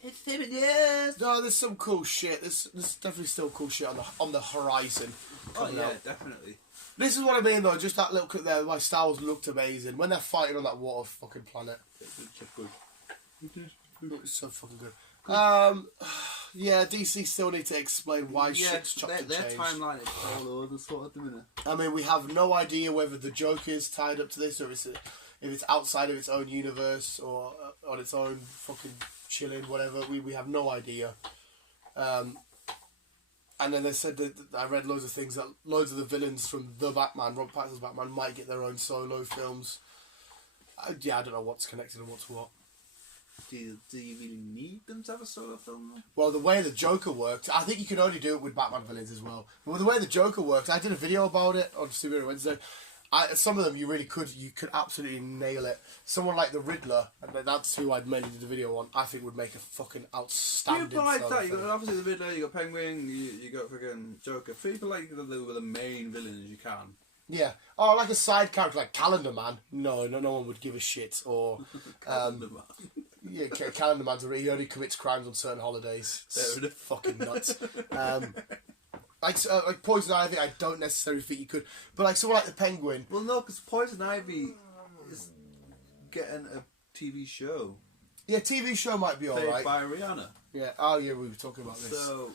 It's 7 years! No, there's some cool shit. There's definitely still cool shit on the horizon. Oh, yeah, out. Definitely. This is what I mean, though. Just that little clip there. My Star Wars looked amazing. When they're fighting on that water fucking planet. It was so fucking good. Yeah, DC still need to explain why shit's chopped and their changed. timeline is all over the sort at the minute. I mean, we have no idea whether the Joker's tied up to this or if it's outside of its own universe or on its own fucking chilling, whatever. We have no idea. And then they said that I read loads of things that loads of the villains from the Batman, Rob Pattinson's Batman, might get their own solo films. I don't know what's connected and what's what. Do you really need them to have a solo film, though? Well, the way the Joker worked, I think you can only do it with Batman villains as well. Well, the way the Joker works, I did a video about it on Super Wednesday. Some of them you could absolutely nail it. Someone like the Riddler, and that's who I'd mainly do the video on. I think would make a fucking outstanding. People like that. You film. got obviously the Riddler, you got Penguin, you got fucking Joker. People like the main villains you can. Yeah. Oh, like a side character like Calendar Man. No one would give a shit. Or Calendar Man. Yeah, Calendar Man's he only commits crimes on certain holidays. It's fucking nuts. Like Poison Ivy, I don't necessarily think you could, but like someone like the Penguin. Well, no, because Poison Ivy is getting a TV show. Yeah, TV show might be alright. Played by Rihanna. Yeah. Oh yeah, we were talking about this. So,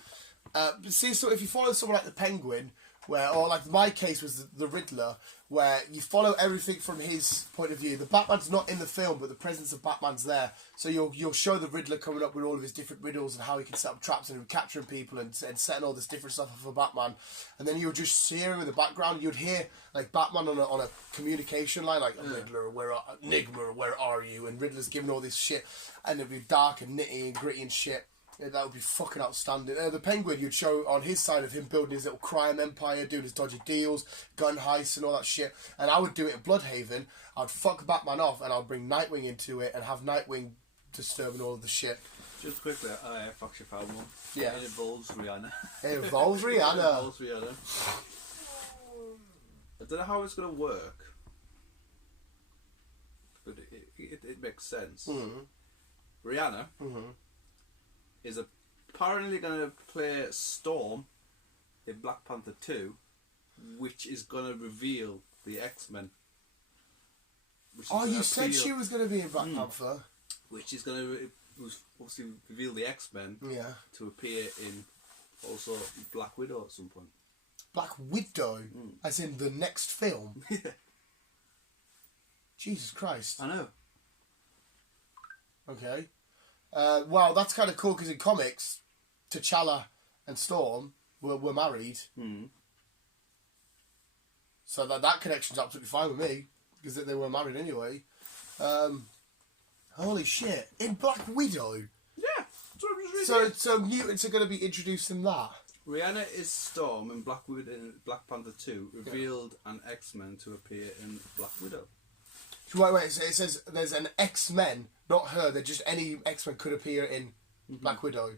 see, so if you follow someone like the Penguin, or like my case was the Riddler, where you follow everything from his point of view. The Batman's not in the film, but the presence of Batman's there. So you'll show the Riddler coming up with all of his different riddles and how he can set up traps and capturing people and setting all this different stuff up for Batman. And then you'll just see him in the background. You'd hear like Batman on a communication line, like Riddler, Enigma, where are you? And Riddler's giving all this shit, and it'd be dark and nitty and gritty and shit. Yeah, that would be fucking outstanding. The Penguin, you'd show on his side of him building his little crime empire, doing his dodgy deals, gun heists and all that shit. And I would do it in Bloodhaven. I'd fuck Batman off and I'd bring Nightwing into it and have Nightwing disturbing all of the shit. just quickly, fuck your phone one. Yeah. It involves Rihanna. It involves Rihanna. It involves Rihanna. I don't know how it's going to work, but it makes sense. Mm-hmm. Rihanna is apparently going to play Storm in Black Panther 2, which is going to reveal the X-Men. Oh, you said she was going to be in Black Panther. Which is going to obviously reveal the X-Men to appear in also Black Widow at some point. Black Widow? As in the next film? Yeah. Jesus Christ. I know. Okay. Well, that's kind of cool because in comics, T'Challa and Storm were married. So that connection's absolutely fine with me because they were married anyway. Holy shit. In Black Widow? Yeah. That's what I was reading. So mutants are going to be introduced in that? Rihanna is Storm in Black Widow in Black Panther 2, revealed an X-Men to appear in Black Widow. Wait, so it says there's an X-Men, not her, that just any X-Men could appear in Black Widow.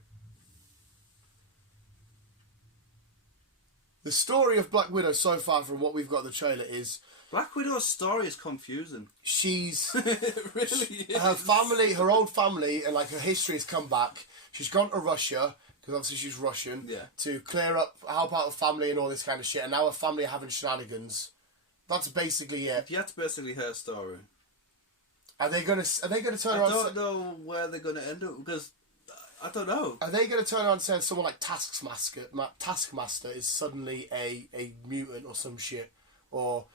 The story of Black Widow so far from what we've got in the trailer is... Black Widow's story is confusing. She's... It really is. Her family, her old family, and like her history has come back. She's gone to Russia, because obviously she's Russian, to clear up, help out her family and all this kind of shit, and now her family are having shenanigans. That's basically it. Yeah, that's basically her story. Are they gonna turn around? I don't know where they're gonna end up because I don't know. Are they gonna turn around and say someone like Taskmaster is suddenly a mutant or some shit, or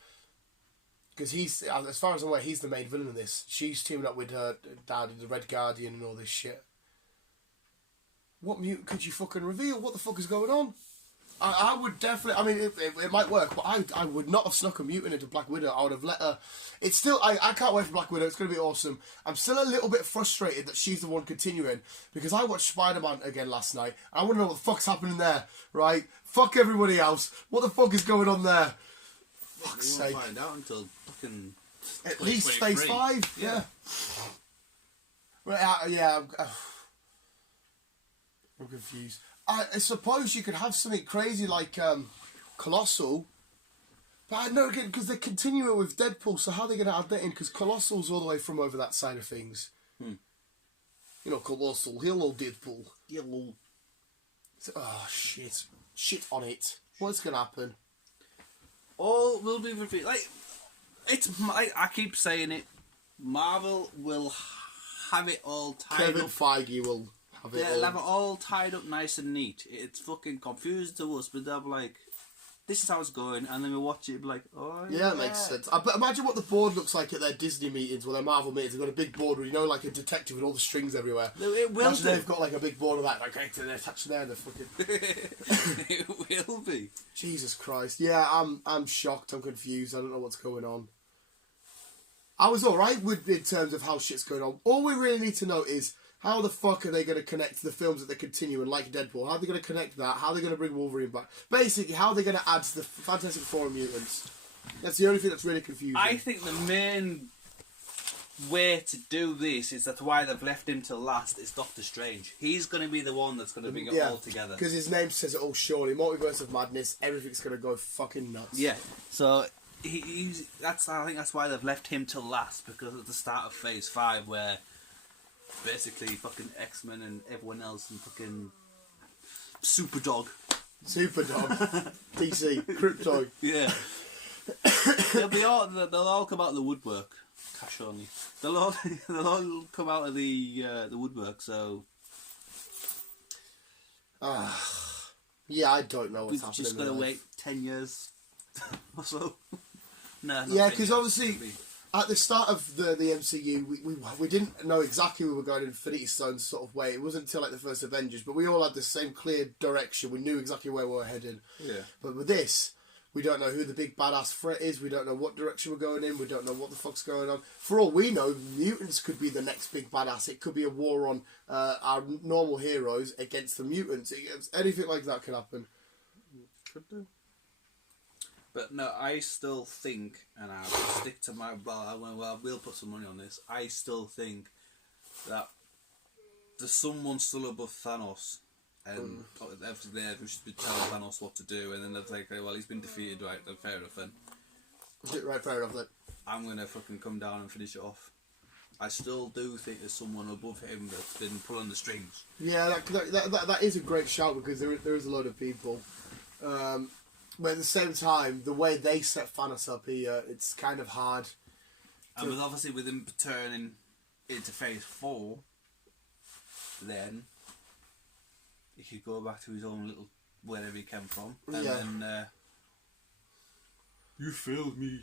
because he's, as far as I'm aware, he's the main villain in this. She's teaming up with her dad, the Red Guardian, and all this shit. What mutant could you fucking reveal? What the fuck is going on? I would definitely... I mean, it might work, but I would not have snuck a mutant into Black Widow. I would have let her... It's still... I can't wait for Black Widow. It's going to be awesome. I'm still a little bit frustrated that she's the one continuing, because I watched Spider-Man again last night. I want to know what the fuck's happening there, right? Fuck everybody else. What the fuck is going on there? Fuck's sake. We won't find out until fucking... At least Phase 5. Yeah. Right, I'm confused. I suppose you could have something crazy like Colossal, but I know again because they're continuing with Deadpool. So how are they going to add that in? Because Colossal's all the way from over that side of things. You know, Colossal. Hello, Deadpool. Hello. Oh shit on it. What's going to happen? All will be revealed. Like I keep saying it. Marvel will have it all tied Kevin up. Feige will. They'll have it all tied up nice and neat. It's fucking confusing to us, but they're like, this is how it's going, and then we watch it and be like, oh yeah. Yeah, that makes sense. But imagine what the board looks like at their Disney meetings or their Marvel meetings. They've got a big board where, you know, like a detective with all the strings everywhere. It will imagine be. they've got like a big board of that, like they're attached there and they're fucking... It will be. Jesus Christ. Yeah, I'm shocked, I'm confused, I don't know what's going on. I was alright in terms of how shit's going on. All we really need to know is, how the fuck are they going to connect the films that they're continuing, like Deadpool? How are they going to connect that? How are they going to bring Wolverine back? Basically, how are they going to add to the Fantastic Four and Mutants? That's the only thing that's really confusing. I think the main way to do this is that's why they've left him till last. Is Doctor Strange. He's going to be the one that's going to bring it all together. Because his name says it all. Surely, Multiverse of Madness. Everything's going to go fucking nuts. Yeah. So I think that's why they've left him till last, because at the start of Phase 5, where basically fucking X-Men and everyone else and fucking Superdog, DC, Crypto. Yeah. They'll all come out of the woodwork. Cash only. They'll all come out of the woodwork. So. Yeah, I don't know what's happening. We've just got to wait 10 years or so. No. Yeah, because obviously at the start of the MCU, we didn't know exactly we were going in Infinity Stones sort of way. It wasn't until like the first Avengers, but we all had the same clear direction. We knew exactly where we were heading. Yeah. But with this, we don't know who the big badass threat is. We don't know what direction we're going in. We don't know what the fuck's going on. For all we know, mutants could be the next big badass. It could be a war on our normal heroes against the mutants. Anything like that could happen. Could do. But no, I still think, and I'll stick to my... Well, I will put some money on this. I still think that there's someone still above Thanos. And everything there, we should be telling Thanos what to do. And then they're like, well, he's been defeated, right? Then fair enough then. Right, fair enough then. I'm going to fucking come down and finish it off. I still do think there's someone above him that's been pulling the strings. Yeah, that is a great shout, because there is a lot of people. But at the same time, the way they set Thanos up here, it's kind of hard. And obviously with him turning into Phase 4, then he could go back to his own little wherever he came from, and then you failed me.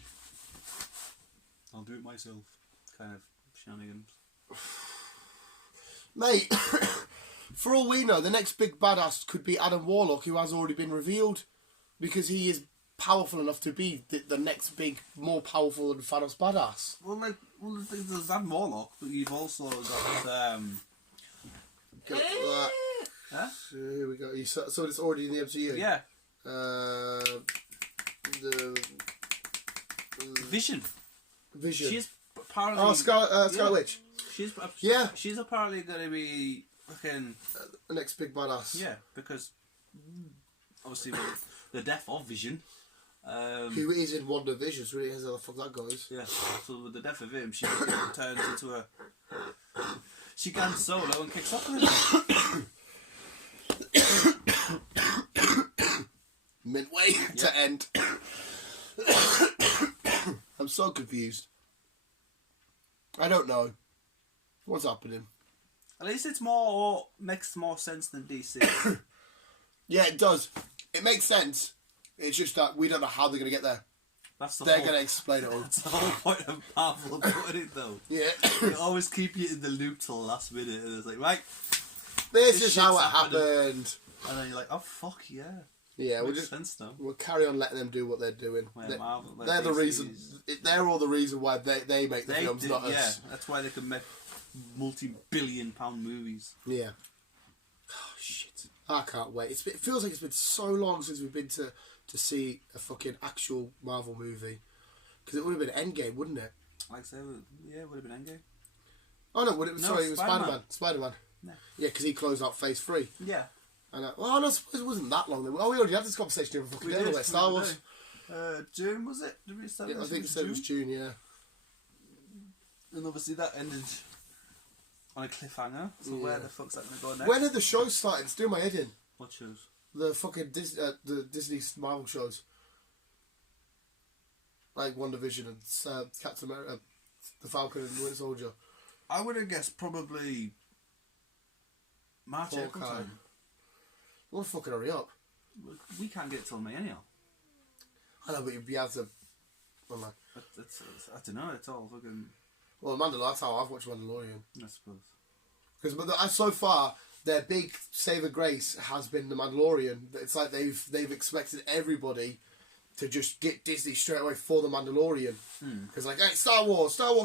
I'll do it myself. Kind of shenanigans. Mate, for all we know, the next big badass could be Adam Warlock, who has already been revealed. Because he is powerful enough to be the next big, more powerful than Thanos badass. Well, the thing is, there's Adam Warlock, but you've also got Huh? So here we go. So it's already in the MCU? Yeah. The Vision. She's apparently... Oh, Scarlet Witch. She's apparently going to be fucking... the next big badass. Yeah, because... Obviously, with the death of Vision. Who is in WandaVision, so really has how the fuck that goes. Yeah, so with the death of him, she turns into a... She guns solo and kicks off with him. Midway to end. I'm so confused. I don't know. What's happening? At least makes more sense than DC. Yeah, it does. It makes sense. It's just that we don't know how they're going to get there. They're going to explain it all. That's the whole point of Marvel putting it, though. Yeah. They always keep you in the loop till the last minute, and it's like, right, this is how it happened. And then you're like, oh, fuck yeah. Yeah, we'll carry on letting them do what they're doing. They're the reason. They're all the reason why they make the films, not us. Yeah, that's why they can make multi-billion-pound movies. Yeah. Oh, shit. I can't wait. It feels like it's been so long since we've been to see a fucking actual Marvel movie. Because it would have been Endgame, wouldn't it? Like I say, yeah, it would have been Endgame. Oh no, it was Spider-Man. No. Yeah, because he closed out Phase 3. Yeah. And I suppose it wasn't that long. We already had this conversation over fucking day, Star Wars. June, was it? Did we start? Yeah, I think it was June, yeah. And obviously that ended on a cliffhanger. So where the fuck's that going to go next? When did the shows start? It's doing my head in. What shows? The fucking the Disney Marvel shows. Like WandaVision and Captain America, the Falcon and the Winter Soldier. I would have guessed probably March, April time. Well, fucking hurry up. We can't get it till May anyhow. I know, but you'd be able to... I don't know, it's all fucking... Well, Mandalorian, that's how I've watched Mandalorian. I suppose. Because so far, their big saving grace has been the Mandalorian. It's like they've expected everybody to just get Disney straight away for the Mandalorian. Because like, hey, Star Wars. Then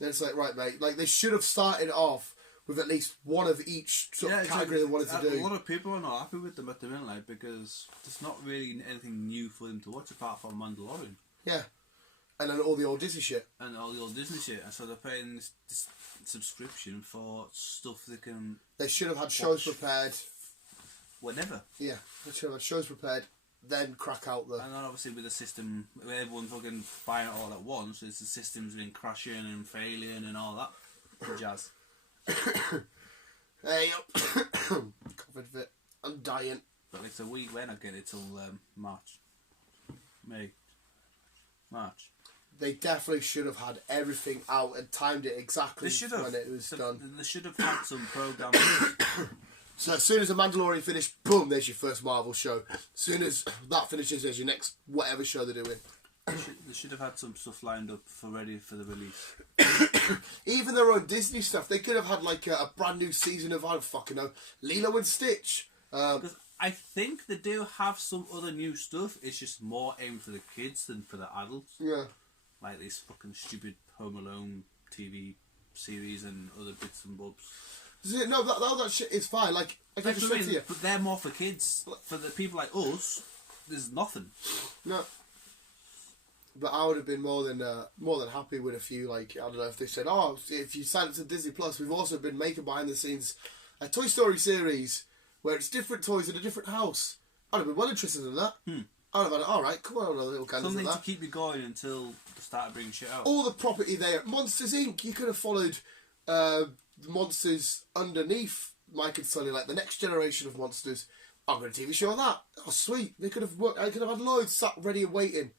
it's like, right, mate. Like, they should have started off with at least one of each sort of category they wanted to do. A lot of people are not happy with them at the minute, like, because there's not really anything new for them to watch apart from Mandalorian. Yeah. And then all the old Disney shit. And so they're paying this subscription for stuff they can... They should have had shows prepared. Whenever. Yeah, they should have had shows prepared, then crack out the... And then obviously with the system, with everyone fucking buying it all at once, it's the system's been crashing and failing and all that jazz. Hey, covered fit. I'm dying. But like, so we're not getting it till March. March. They definitely should have had everything out and timed it exactly when it was done. They should have had some programming. So as soon as The Mandalorian finished, boom, there's your first Marvel show. As soon as that finishes, there's your next whatever show they're doing. They should have had some stuff lined up ready for the release. Even their own Disney stuff. They could have had like a brand new season of, I don't fucking know, Lilo and Stitch. Because I think they do have some other new stuff. It's just more aimed for the kids than for the adults. Yeah. Like this fucking stupid Home Alone TV series and other bits and bobs. No, that shit is fine. Like I just said to you. But they're more for kids. For the people like us, there's nothing. No. But I would have been more than happy with a few, like, I don't know, if they said, oh, if you sign up to Disney Plus, we've also been making behind the scenes a Toy Story series where it's different toys in a different house. I'd have been well interested in that. I'd have had, alright, come on, a little kind of something like to keep you going until they start bringing shit out. All the property there. Monsters Inc. You could have followed monsters underneath Mike and Sully, like the next generation of monsters. I've got a TV show on that. Oh, sweet. They could have worked. I could have had loads sat ready and waiting.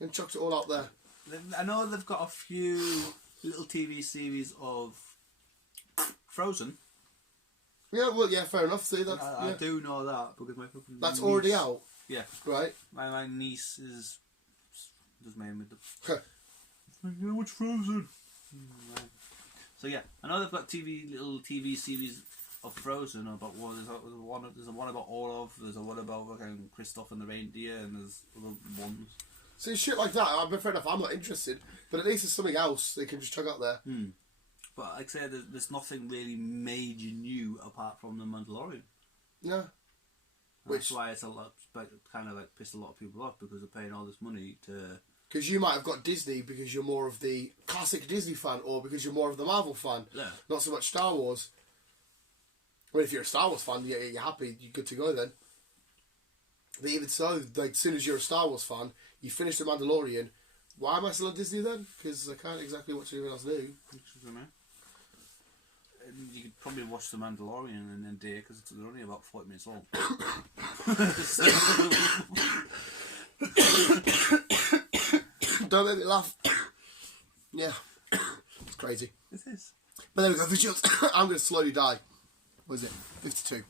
And chucked it all out there. I know they've got a few little TV series of Frozen. Yeah, well, yeah, fair enough. See that? I do know that because my fucking that's niece, already out. Yeah, right. My niece is just made with them. How much Frozen? So yeah, I know they've got little TV series of Frozen about there's one about Olaf, there's one about fucking Kristoff and the reindeer, and there's other ones. See, shit like that, I'm fair enough, I'm not interested, but at least there's something else they can just chuck out there. But like I said, there's nothing really major new apart from The Mandalorian. Yeah. That's why it's kind of like pissed a lot of people off, because they're paying all this money to... Because you might have got Disney because you're more of the classic Disney fan, or because you're more of the Marvel fan. Yeah. Not so much Star Wars. Well, if you're a Star Wars fan, you're happy, you're good to go then. But even so, like, as soon as you're a Star Wars fan, you finish The Mandalorian, why am I still on Disney then? Because I can't exactly watch anything else new. You could probably watch The Mandalorian in a day, because they're only about 40 minutes long. Don't make me laugh. Yeah. It's crazy. It is. But there we go, visuals. I'm going to slowly die. What is it? 52.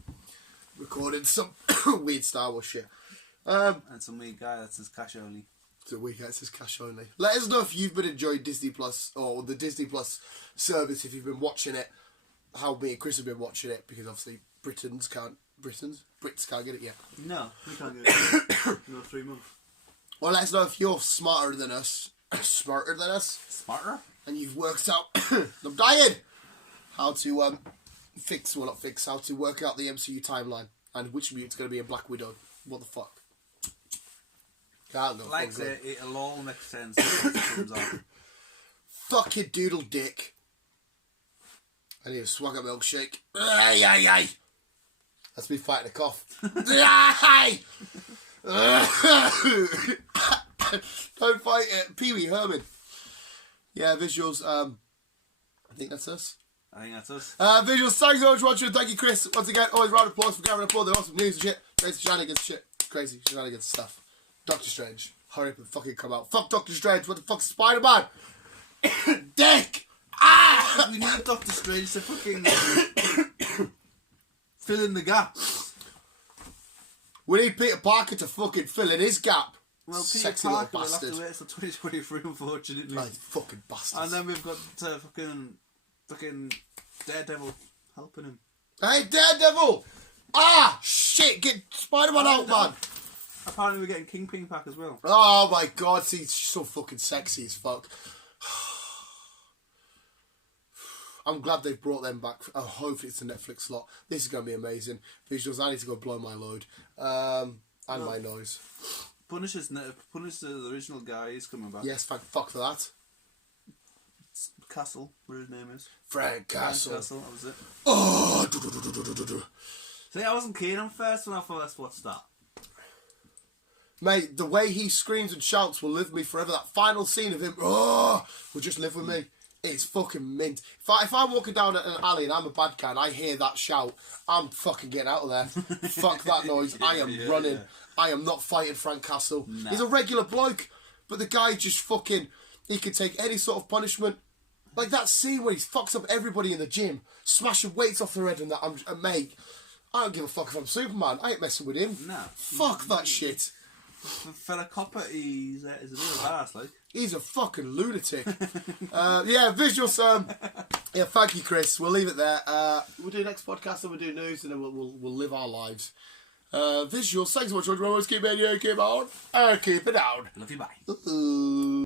Recording some weird Star Wars shit. And some weird guy that says cash only. It's a weird guy that says cash only. Let us know if you've been enjoying Disney Plus, or the Disney Plus service, if you've been watching it. How me and Chris have been watching it, because obviously Brits can't get it yet. No, we can't get it. No, 3 months. Well, let us know if you're smarter than us. Smarter? And you've worked out, I'm dying, how to how to work out the MCU timeline, and which mutate's going to be a Black Widow. What the fuck? Can't go. Like I say, it'll all make sense when it comes out. Fucking doodle dick. I need a swag of milkshake. Ay, ay, ay. That's me fighting a cough. Ay! Don't fight it. Pee Wee Herman. Yeah, visuals. I think that's us. Visuals, thanks so much for watching. Thank you, Chris. Once again, always round of applause for Gavin Applaud. They're awesome news and shit. Crazy shenanigans shit. Crazy shenanigans stuff. Doctor Strange. Hurry up and fucking come out. Fuck Doctor Strange. What the fuck's Spider-Man? Dick! Ah! We need Doctor Strange to fucking fill in the gaps. We need Peter Parker to fucking fill in his gap. Well, Peter Sexy Parker little will have bastard. to wait till 2023, unfortunately. Like, fucking bastard. And then we've got fucking Daredevil helping him. Hey, Daredevil! Ah! Shit! Get Spider-Man out, man! Apparently we're getting Kingpin back as well. Oh my god, see, she's so fucking sexy as fuck. I'm glad they've brought them back. Hopefully it's a Netflix slot. This is going to be amazing. Visuals, I need to go blow my load. And my nose. Punisher's the original Guyz coming back. Yes, fuck for that. Castle, whatever his name is. Frank Castle. That was it. Oh! See, I wasn't keen on first when I first watched that. Mate, the way he screams and shouts will live with me forever. That final scene of him, will just live with me. It's fucking mint. If I'm walking down an alley and I'm a bad guy and I hear that shout, I'm fucking getting out of there. Fuck that noise. I am running. Yeah. I am not fighting Frank Castle. Nah. He's a regular bloke, but the guy just fucking, he can take any sort of punishment. Like that scene where he fucks up everybody in the gym, smashing weights off their head and that. Mate, I don't give a fuck if I'm Superman. I ain't messing with him. Nah. Fuck that shit. Fella Copper, he's a real badass, like. He's a fucking lunatic. Visuals. Thank you, Chris. We'll leave it there. We'll do next podcast and we'll do news and then we'll live our lives. Visuals. Thanks so much, George. Keep it on, keep it on. Keep it down. Love you, bye.